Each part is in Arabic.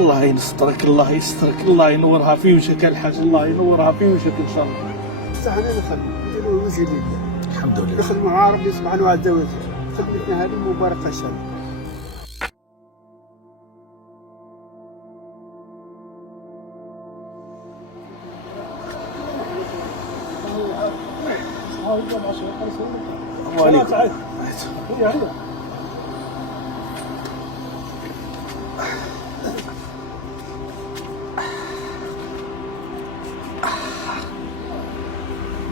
الله يسترك، الله يسترك، الله ينورها في وجهك الحاج، الله ينورها في وجهك ان شاء الله. بصح انا نخدم نديرو وجه لله، الحمد لله. نخدموا مع ربي سبحانه وتعالى، خدمتنا هذه مباركه ان شاء الله.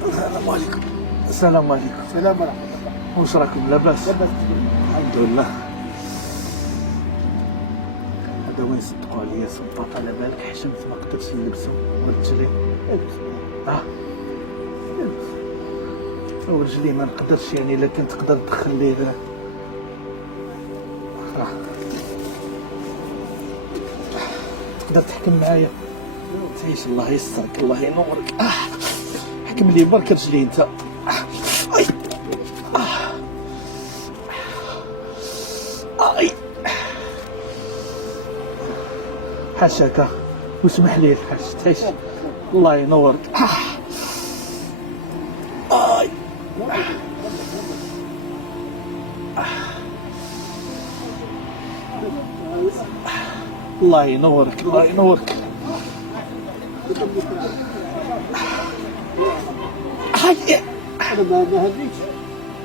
السلام عليكم. السلام عليكم. سلام ورحمه الله. واش راكم لاباس؟ لاباس الحمد لله. هذا وين صدقوا عليا صباط، على بالك حشمت ما قدرتش نلبسو ورجلي. ورجلي ما نقدرش، يعني الا كنت تقدر تدخل لي تقدر تحكم معايا تعيش. الله يسترك، الله ينورك. حكم لي برك رجلي انت. اي حاشاك واسمح لي الحاج تعيش. الله ينورك. اي الله ينورك، الله ينورك. انا ما هديكش،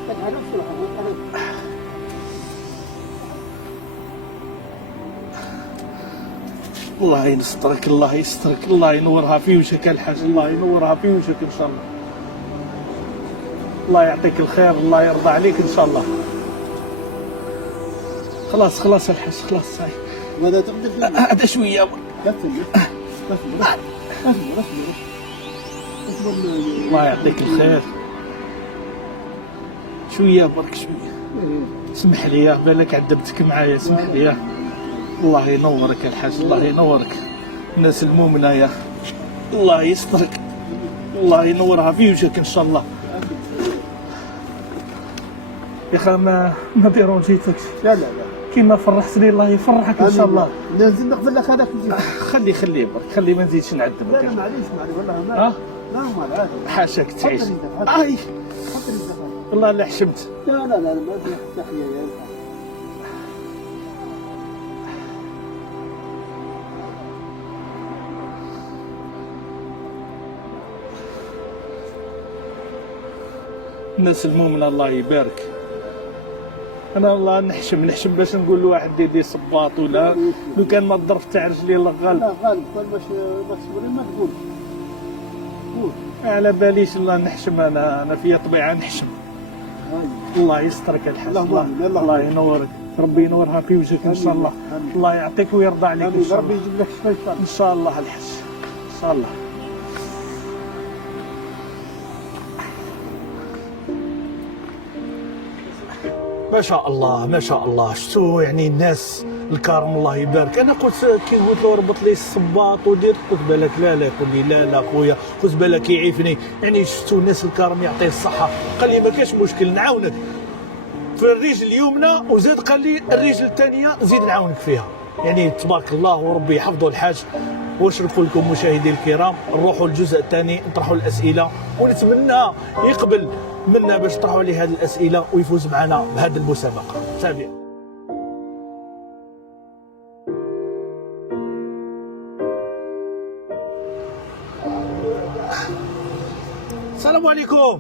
كتعرف انا الله يسترك، الله يسترك، الله ينورها في وجهك الحاج، الله ينورها في وجهك ان شاء الله. الله يعطيك الخير، الله يرضى عليك ان شاء الله. خلاص خلاص الحاج، خلاص صاي. ماذا تقدر فيه؟ هذا شويه. اصبر. الله يعطيك الخير. شويه برك شويه. اسمح لي بالك عذبتك معايا، اسمح لي. الله ينورك الحاج، الله ينورك. الناس المؤمنه يا الله يسترك، الله ينورها في وجهك ان شاء الله. يا اخي ما ديرونجيتكش. لا كيما فرحتني الله يفرحك ان شاء الله. ننزل نغفر لك هذاك. خليه برك، خليه ما نزيدش نعذبك. لا معليش والله ما. لا ما عادي. حاشاك تعيش. اي حتى والله لا حشمت. لا ما في تحيه يا الناس المؤمنه الله يبارك. انا الله نحشم باش نقول لواحد دير لي صباط، ولا لو كان ما ضرب تاع رجلي الله غالب. لا غالب باش ما تصبري ما تقول. على باليش الله نحشم. انا فيا طبيعه نحشم. الله يسترك الحاج، الله ينورك. ربي ينورها في وجهك ان شاء الله. الله يعطيك ويرضى عليك ان شاء ربي الله. يجيب لك الشفاء ان شاء الله الحاج، ان شاء الله. ما شاء الله ما شاء الله. شتو يعني الناس الكرم الله يبارك. انا قلت كي قلت له ربط لي الصباط ودير، قلت بالك لا يقول لي لا خويا، قلت بالك يعيفني. يعني شتو الناس الكرم يعطيه الصحه. قال لي ما كاش مشكل نعاونك في الرجل اليمنى، وزاد قال لي الرجل الثانيه نزيد نعاونك فيها. يعني تبارك الله وربي يحفظه الحاج. واش نقول لكم مشاهدي الكرام، نروحوا للجزء الثاني نطرحوا الاسئله، ونتمنى يقبل منا باش نطرحوا عليه هذه الاسئله ويفوز معنا بهذه المسابقه. تابع. السلام عليكم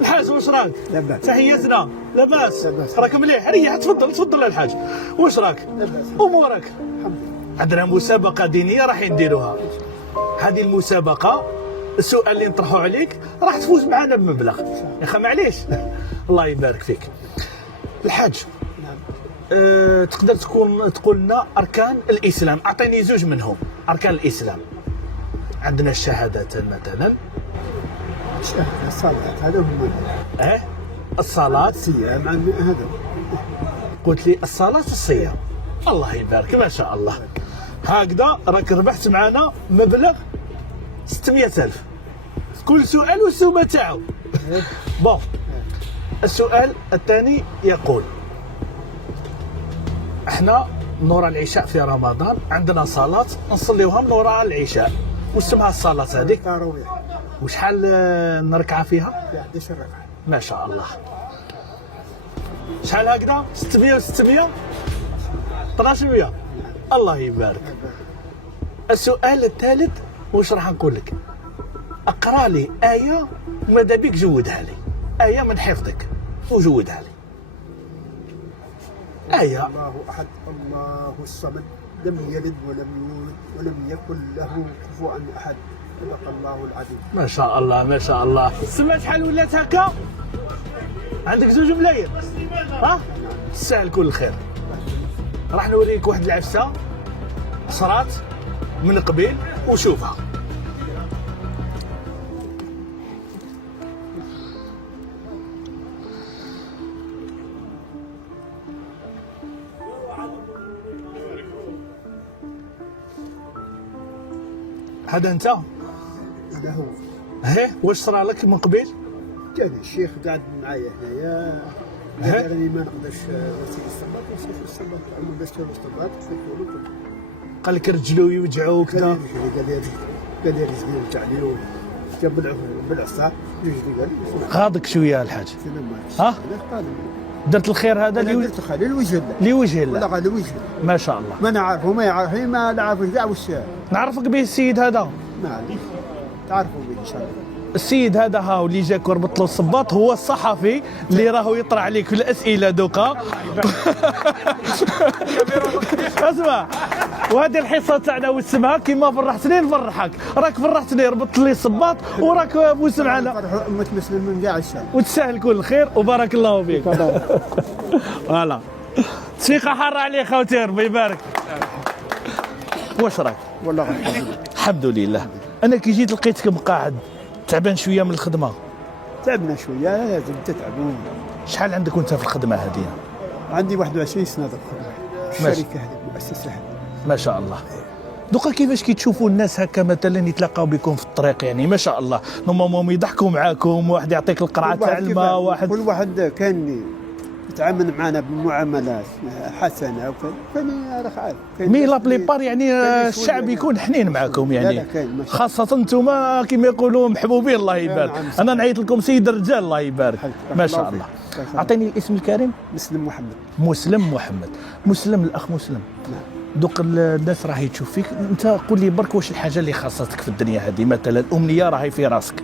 الحاج، واش راك؟ لاباس. تحياتنا. لاباس؟ لاباس. راك مليح؟ ريح تفضل الحاج. واش راك؟ لاباس. امورك؟ الحمد لله. عندنا مسابقه دينيه راح نديروها. هذه المسابقه السؤال اللي نطرحه عليك راح تفوز معنا بمبلغ. يا اخي معليش. الله يبارك فيك الحاج. تقدر تقول لنا اركان الاسلام؟ اعطيني زوج منهم. اركان الاسلام عندنا الشهادتين مثلا. الصلاة هذا هو. الصلاة. الصيام هذا. قلت لي الصلاة والصيام. الله يبارك ما شاء الله. هكذا راك ربحت معنا مبلغ 600,000. كل سؤال والسومة تاعو. بون. السؤال الثاني يقول احنا نورا العشاء في رمضان عندنا صلاة نصليوها من وراء العشاء. واش اسمها الصلاة هذيك؟ التراويح وشحال نركعة فيها؟ في 11 ركعه. ما شاء الله. شحال هكذا؟ 600 و600 1200. الله يبارك. السؤال الثالث واش راح نقول لك؟ اقرا لي آية وماذا بك جودها لي، آية من حفظك وجودها لي. آية. الله احد الله الصمد لم يلد ولم يولد ولم يكن له كفوا احد صدق الله العظيم. ما شاء الله ما شاء الله. سمعت شحال ولات هكا؟ عندك 2 ملايين ها؟ تستاهل كل خير. راح نوريك واحد العفسه صرات من قبيل وشوفها. هذا انت؟ هذا هو. هيه واش صرا لك من قبيل؟ كان الشيخ قاعد معايا هنايا قال لي ما نقدرش نسير الصباط ونسير الصباط ما باش تسير الصباط قال لك رجلو يوجعو وكذا. قال لي رجلي وجعني جاب بالعصا رجلي قال لي غاضك شويه الحاج. ها؟ قال درت الخير هذا انا درت خير لوجه الله. لوجه ولا الله. قال لوجه ما شاء الله. ما نعرفه ما يعرفني ما نعرفه كاع واش نعرفك به السيد هذا. ما عليك تعرفوا به ان شاء الله. السيد هذا هاو اللي جاك وربط له الصباط هو الصحفي اللي راهو يطرح عليك في الاسئله دوكا. اسمع، وهذه الحصه تاعنا واسمها كيما فرحتني نفرحك. راك فرحتني ربطت لي الصباط وراك موسم على فرحوا امه مسلم من كاع الشعب. وتسهل كل خير وبارك الله فيك. فوالا تصفيقه حاره عليك خوتي ربي يبارك. واش راك؟ والله غير الحمد لله. انا كي جيت لقيتك مقاعد تعبان شويه من الخدمه. تعبنا شويه لازم تتعبوا. شحال عندك وانت في الخدمه هذه؟ عندي 21 سنه في الخدمه. ماشي. الشركه هذه المؤسسه هذه. ما شاء الله. دوكا كيفاش كي تشوفوا الناس هكا مثلا يتلاقاو بكم في الطريق يعني ما شاء الله نورمالمون يضحكوا معاكم، واحد يعطيك القرعه تاع الماء، واحد كل واحد كان يتعامل معنا بمعاملات حسنه وكذا كان راك عارف. مي لا بليبار يعني الشعب يكون حنين معاكم يعني. لا كاين ما شاء خاصة انتم كما يقولوا محبوبين الله يبارك. نعم. انا نعيط لكم سيد الرجال الله يبارك. ما شاء الله. اعطيني الاسم الكريم. مسلم محمد. مسلم محمد. مسلم الاخ مسلم. دوك الناس راهي تشوف فيك انت، قول لي برك واش الحاجه اللي خاصتك في الدنيا هذه؟ مثلا امنيه راهي في راسك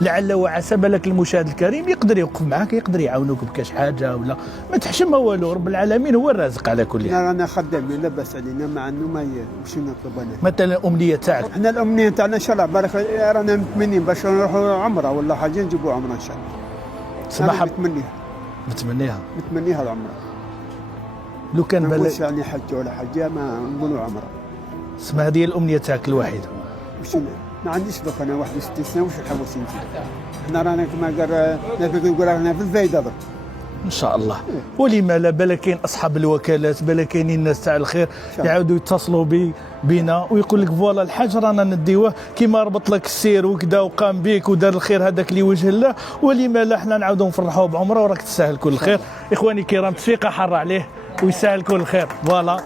لعل وعسى بالك المشاهد الكريم يقدر يوقف معاك، يقدر يعاونوك بكاش حاجه ولا ما تحشم ما والو، رب العالمين هو الرازق على كل حال. انا خدامين لاباس علينا مع انه ما واش نطلب انا. مثلا الامنيه تاعك؟ احنا الامنيه تاعنا ان شاء الله بارك رانا متمنين باش نروحوا عمره ولا حاجه نجيبوا عمره ان شاء الله. سماحه متمنيها العمره. لو كان ما نقولش بالك يعني حج ولا حجه ما نقولوا عمره. اسمها هذه الامنيه تاعك الوحيده؟ وش ما عنديش دوك انا 61 سنه وش نحوس نجي. احنا رانا كما قال نبي نقول رانا في الفايده دوك. ان شاء الله. ولما لا بالك كاين اصحاب الوكالات، بالك كاينين الناس تاع الخير يعاودوا يتصلوا بينا ويقول لك فوالا الحاج رانا نديوه كيما ربط لك السير وكذا وقام بك ودار الخير هذاك لوجه الله، ولما لا احنا نعاودوا نفرحوا بعمره وراك تستاهل كل خير. اخواني الكرام تصفيقه حاره عليه ويسهل كل خير. فوالا.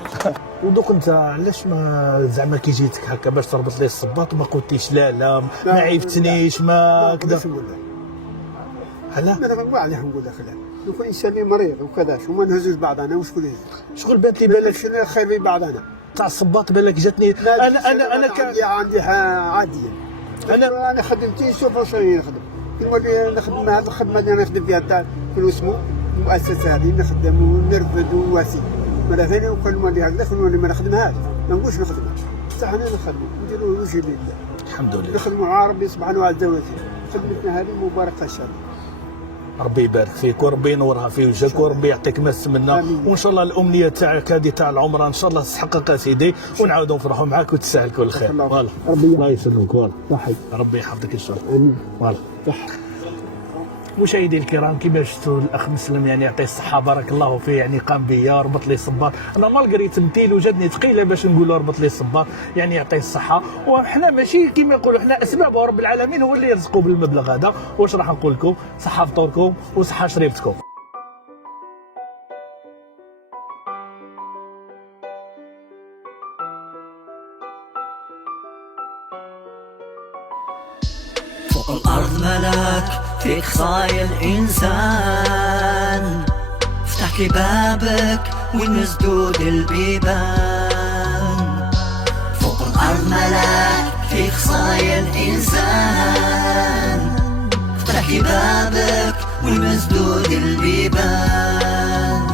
ودوك انت علاش ما زعما كي جيتك هكا باش تربط لي الصباط وما قلتيش لا ما عيفتنيش ما كذا؟ لا انا ما نقول لك لا نكون انسان مريض وكذا وما نهزوش بعضنا وشكون يهز. شغل بانت لي بالك شنو الخير في بعضنا تاع الصباط بالك جاتني انا عندي عاديه. انا خدمتي شوف واش راني نخدم كي نخدم هذه الخدمه اللي انا نخدم فيها تاع كل اسمه المؤسسه هذه نخدم ونرفد وواسي مرة ثانية وكل مالي هكذا نولي ما نخدمهاش ما نقولش نخدمها بصح انا نخدمو نديرو وجه لله الحمد لله. نخدمو مع ربي سبحانه وتعالى. خدمتنا هذه مباركه ان شاء الله. ربي يبارك فيك وربي ينورها في وجهك وربي يعطيك ما تمنى، وان شاء الله الامنيه تاعك هذه تاع العمره ان شاء الله تتحقق سيدي ونعاودوا نفرحوا معاك وتستاهل كل خير. فوالا الله يسلمك. فوالا ربي يحفظك ان شاء الله. فوالا. مشاهدي الكرام كما شفتوا الاخ مسلم يعني يعطيه الصحه بارك الله فيه، يعني قام بيا ربط لي الصباط. انا مالغري تمثيل وجدني ثقيله باش نقول له ربط لي الصباط، يعني يعطيه الصحه. وحنا ماشي كما يقولوا حنا اسباب ورب العالمين هو اللي يرزقوا بالمبلغ هذا. واش راح نقول لكم؟ صحه فطوركم وصحه شريبتكم. فوق الأرض ملاك فيك خايل إنسان، افتح لي بابك والمسدود البيبان. فوق الأرض ملاك فيك خايل إنسان، افتح لي بابك والمسدود البيبان.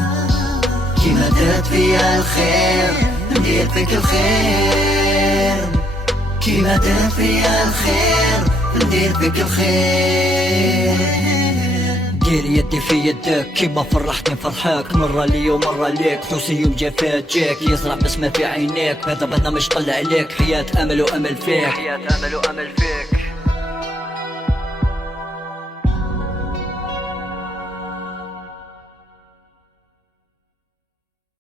كيما درت فيا الخير ندير فيك الخير، كيما درت فيا الخير ندير فيك الخير. دير يدي في يدك كيما فرحتني فرحك، مرة لي ومرة ليك، حوسي وجفات جاك يزرع بسمة في عينيك. هذا برنامج طلع عليك، حياة أمل وأمل فيك، حياة أمل وأمل فيك.